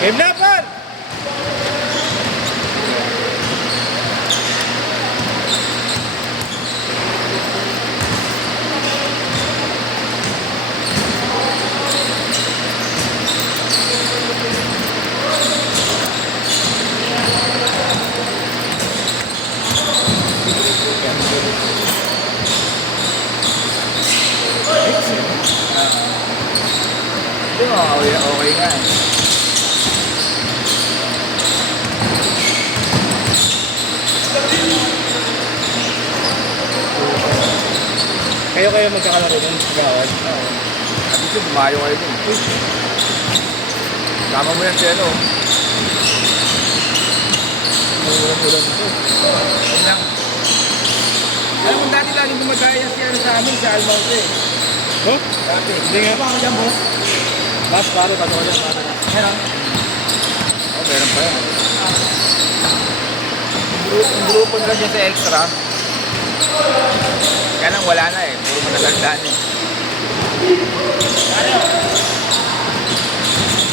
Game na, par! Ito, okay nga eh. Kayo magkakalaro ng gawad. At ito, bumayo kayo dun. Tama mo yan si ano. Ulan-ulan ito. Yun lang. Alam mo, dati laging dumadaya si ano sa amin, sa Almaute eh. Oh? Dati. Hindi nga. Ako dyan, boss. Bas, pare, patuloy yan, pare. Meron? Oo, meron pa yan. Yung grupo nila dyan sa extra. Kaya lang wala na eh. Puro matatandaan eh.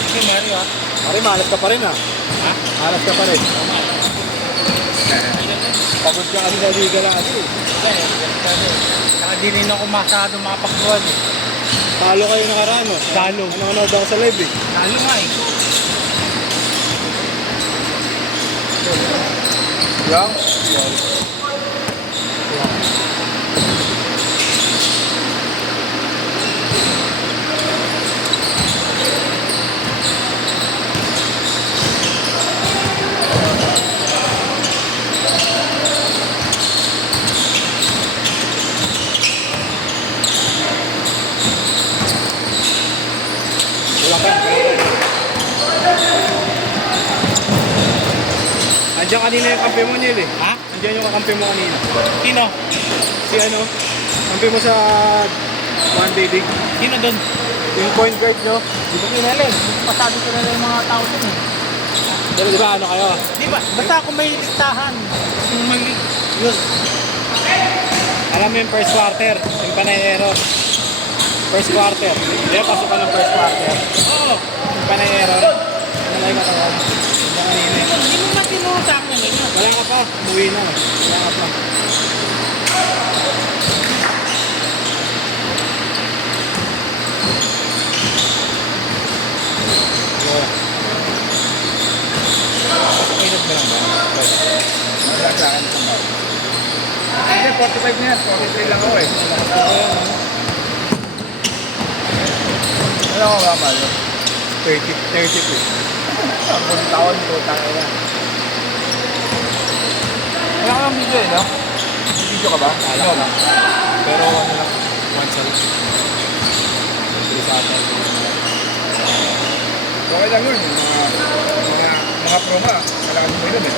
Sige, Mario, ha? Pare, malas ka pa rin, ha? Ha? Malas ka pa rin. Pagod ka kasi sa liga lang, kasi. Saka di rin ako masyado makapagbuwan eh. Talo kayo nakaraan, no? Talo. Ano-ano daw sa live, eh. Talo nga eh. Yung? Wala ka. Andiyan kanina yung kampi mo, Neil, eh. Ha? Andiyan yung kakampi mo kanina. Sino? Si ano? Kampi mo sa One Day League. Sino doon? Yung point guard nyo. Di ba kilala eh? Masyado kilala yung mga tao doon eh. Pero di ba ano kayo? Di ba? Basta kung may listahan. Kung may yun. Alam mo yung first quarter, yung panay error. First quarter. Di ba pasok ka ng first quarter? Oo. Yung panay error. Ano kayo katawan? Yung kanina eh. Hindi mo matinuro sa akin yun. Wala ka pa. Umuwi na. Wala ka pa. Oh. Minute mo lang ba? Wala sa akin sa mga. Hindi, 45 na yan. 43 lang ako eh. Ano ako nga malo? 32. Ang taon ko, tayo na. Wala ka ng video eh, no? May video ka ba? Wala ka. Pero ano lang, once a week. Isa Okay lang yun. Mga promo ah. Kailangan mo yun eh.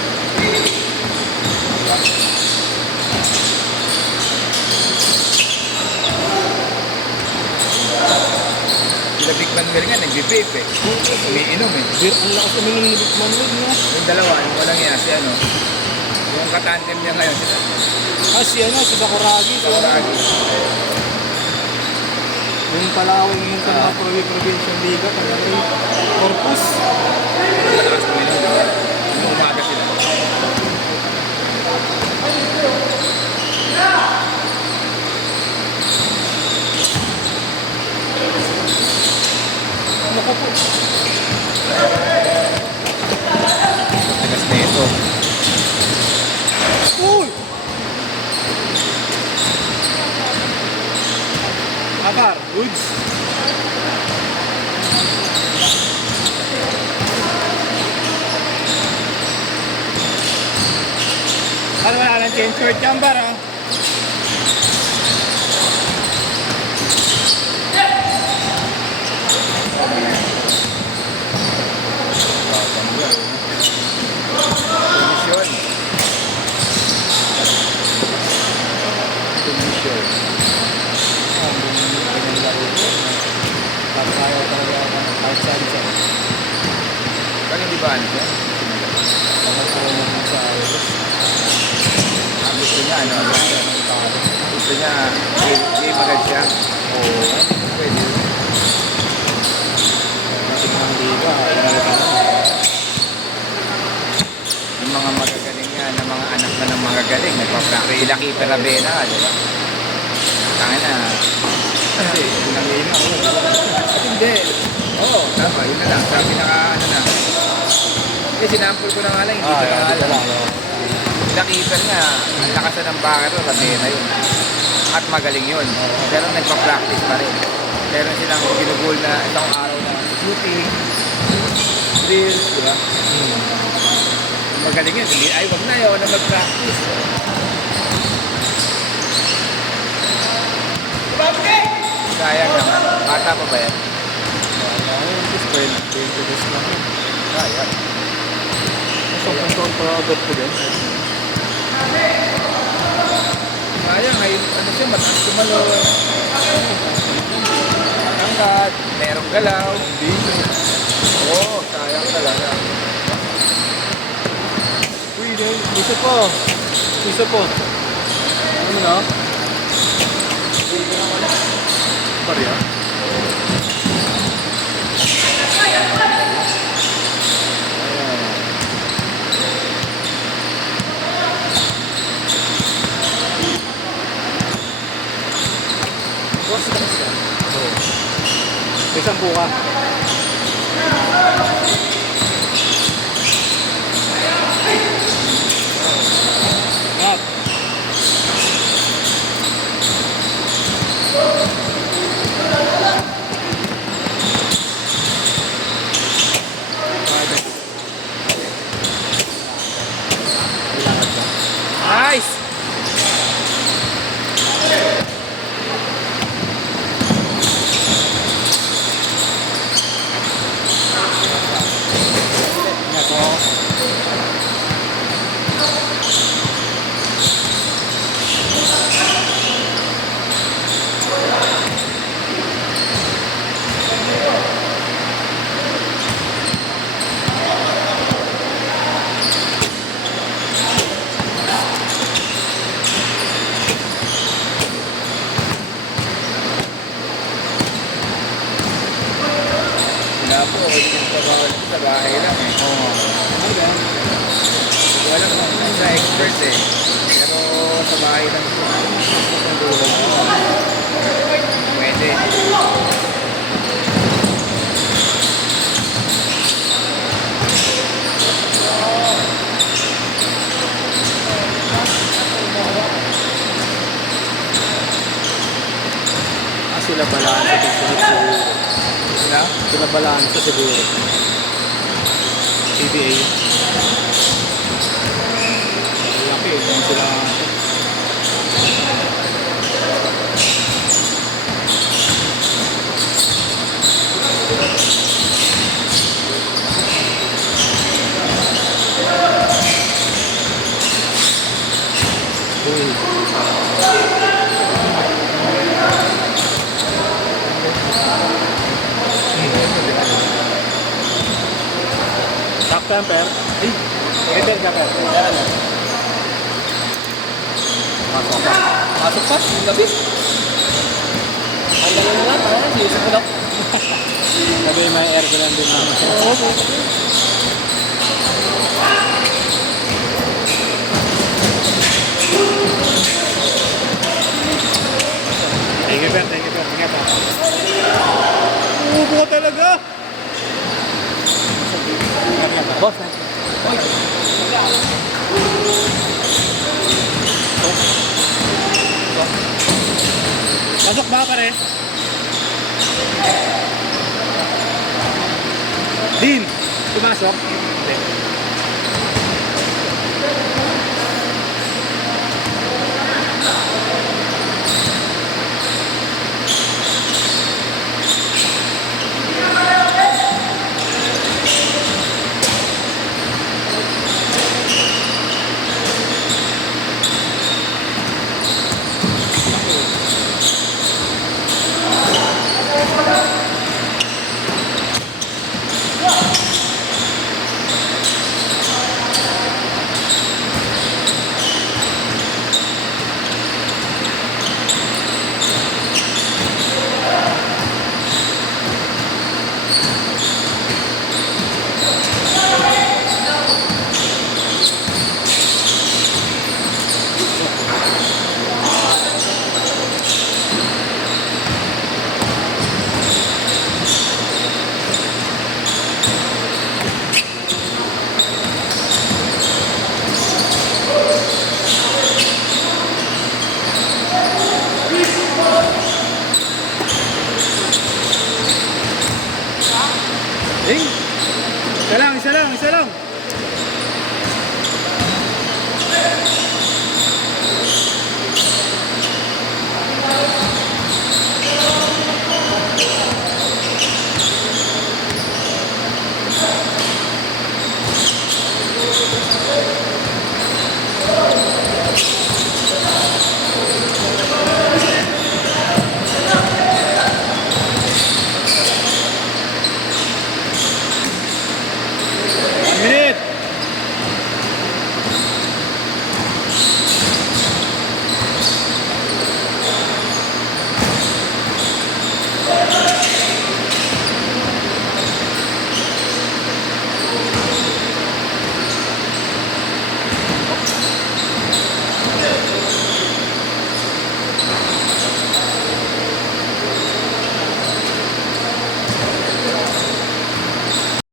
Sila Big Man Mel nga, nag-vape eh. Umiinom eh. Beer, ang lakas uminom ni Bitman Wood, no? Yung dalawa, yung walang yan, si ano. Yung katandem niya ngayon, sila. Ah, si ano, si Sakuragi. Sakuragi. Yung Palawan yung sa mga provincial liga, talaga yung Corpus. Malakas uminom. Yung umaga sila. Ano ko po? Tigas na ito. Uy! Abar, Woods. Ano wala lang change short yan, Bar, ha? Komisyon. Komisyon. Kaya hindi ba ano yan? Gusto niya ano? Gusto niya game agad siya? Oo. Pwede. Tingnan liga, inalagaan. Sila Keeper Ravena, di ba? Tangin na. Kasi, Nangihin ako. at hindi. Oo, tama. Yun na lang. Sabi na ano na. Kasi sinample ko na nga lang, hindi ko Yan, dito pangalan. lang. Sila Keeper nga, ang lakas na ng backer, Ravena yun. At magaling yun. Pero nagpa-practice pa rin. Meron silang ginugol na isang araw na shooting, drills, di ba? Magaling yun. Hindi, ay, wag na yun na mag-practice. Sayang naman. Bata pa ba yan? Ayun, just 20 days lang. Sayang. Isang control product ko din. Sayang, ay, ano siya, mataas kumalo. Angkat, merong galaw. Oo, sayang talaga. Uy, isa po. Isa po. Ano na? Barya? Boss lang siya. Isang buka. Up. Nice! Wala po, okay din sa bahay lang eh. Oo. Ano ba? Hindi ko alam kung nasa expert eh. Pero sa bahay lang po. Pwede. Sila balaan sa pagsunod siguro. Sila? Sila balaan sa siguro. PBA. Laki, kung sila... Sakto yan, Per. Ay, enter ka, Per. Yan. Pasok ka. Pasok pa, gabi. Ang dali na lang, parang sinisip ko lang. Sabi may air ko lang din namin. Thank you, Per. Thank you, Per. Ingat, ha. Ubo talaga! Boss, pasok ba pare? Din! Pumasok? Hindi. Eh, isa lang, isa lang, isa lang.